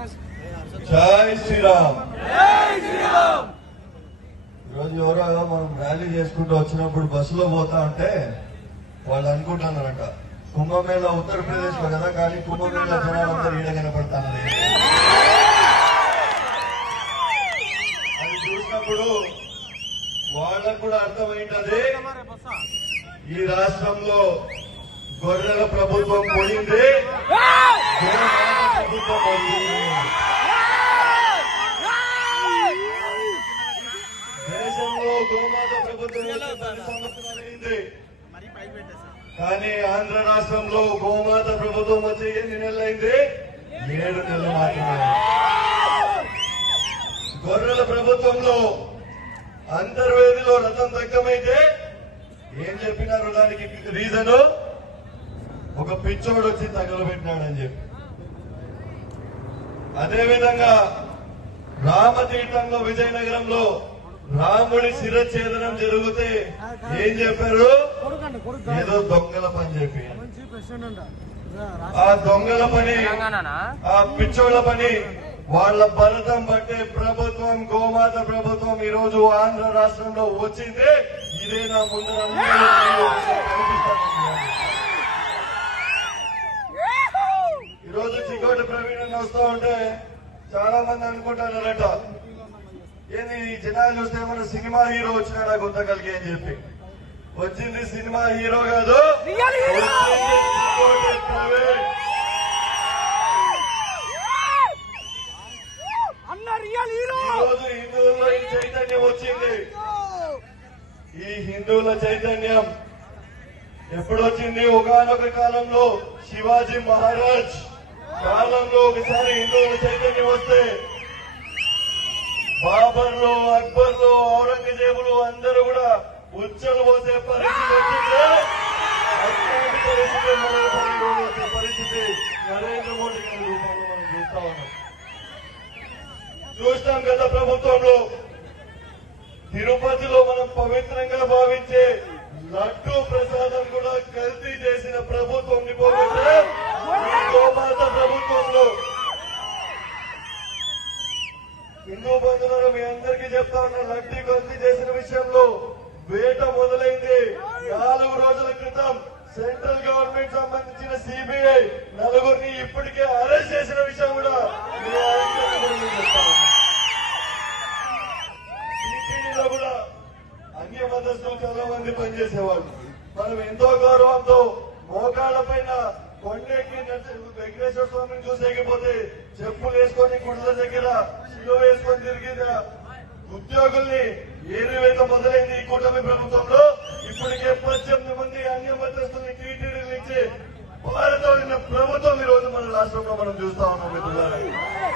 జై శ్రీరామ్. ఈరోజు ఎవరో మనం ర్యాలీ చేసుకుంటూ వచ్చినప్పుడు బస్సులో పోతా ఉంటే వాళ్ళు అనుకుంటున్నారంట కుంభమేళ ఉత్తరప్రదేశ్ లో కదా, కానీ కుంభమేళ జనాలందరూ ఈడ కనపడతానని. అది చూసినప్పుడు వాళ్ళకు కూడా అర్థమైంటది ఈ రాష్ట్రంలో గొర్రెల ప్రభుత్వం పోయింది, ప్రభుత్వం పోయింది. దేశంలో గోమాత ప్రభుత్వం 10 సంవత్సరాలు అయింది, కానీ ఆంధ్ర రాష్ట్రంలో గోమాత ప్రభుత్వం వచ్చి ఎన్ని నెలలు అయింది? 7 నెలలు మాత్రమే. గొర్రెల ప్రభుత్వంలో అంతర్వేదిలో రథం దగ్ధమైతే ఏం చెప్పినారు? దానికి రీజన్ ఒక పిచ్చోడు వచ్చి తగలబెట్టినాడని చెప్పి. అదేవిధంగా రామతీర్థంలో విజయనగరంలో రాముడి శిరఛేదనం జరిగితే ఏం చెప్పారు? ఏదో దొంగల పని చెప్పి. ఆ దొంగల పని, ఆ పిచ్చోళ్ల పని, వాళ్ళ భరతం బట్టే ప్రభుత్వం, గోమాత ప్రభుత్వం ఈ రోజు ఆంధ్ర రాష్ట్రంలో వచ్చింది. ఇదే నా ముందు ఈరోజు చికోటి ప్రవీణ్ వస్తూ ఉంటే చాలా మంది అనుకుంటున్నారట, ఏంది ఈ జనాలు చూస్తే మన సినిమా హీరో వచ్చినాడా గుంతకల్కి అని చెప్పి. వచ్చింది సినిమా హీరో కాదు, ప్రవీణ్. ఈరోజు హిందువుల్లో ఈ చైతన్యం వచ్చింది. ఈ హిందువుల చైతన్యం ఎప్పుడు వచ్చింది? ఒకానొక కాలంలో శివాజీ మహారాజ్ కాలంలో ఒకసారి హిందువుల చైతన్యం వస్తే బాబర్లు, అక్బర్లు, ఔరంగజేబులు అందరూ కూడా ఉచ్చలు పోసే పరిస్థితి వచ్చింది. అట్లాంటి పరిస్థితి మరోసారి వచ్చే పరిస్థితి నరేంద్ర మోడీ గారి రూపంలో మనం చూస్తా ఉన్నాం. చూస్తాం గత ప్రభుత్వంలో తిరుపతిలో మనం పవిత్రంగా భావించే లడ్డూ ప్రసాదం కూడా కల్తీ చేసిన ప్రభుత్వం పోగొట్టే గోమాత ప్రభుత్వంలో. హిందూ బంధువులను మీ అందరికీ చెప్తా ఉన్నా, లడ్డూ కల్తీ చేసిన విషయంలో వేట మొదలైంది. 4 రోజుల క్రితం సెంట్రల్ గవర్నమెంట్ సంబంధించిన సిబిఐ 4గురిని ఇప్పటికే అరెస్ట్ చేసిన విషయం కూడా టీటీడీలో కూడా అన్య మతస్థులు చాలా మంది పనిచేసేవాళ్ళు. మనం ఎంతో గౌరవంతో మోకాళ్ల పైన కొండెక్కి వెంకటేశ్వర స్వామిని చూసేకపోతే చెప్పులు వేసుకొని గుడ్ల దగ్గర శిలువ వేసుకొని తిరిగిన ఉద్యోగుల్ని ఏరివేత మొదలైంది ఈ కూటమి ప్రభుత్వంలో. ఇప్పటికే 18 మంది అన్య మతస్థుల్ని టీటీడీ నుంచి భారత ప్రభుత్వం ఈ రోజు మన రాష్ట్రంలో మనం చూస్తా ఉన్నాం మిత్రులారా.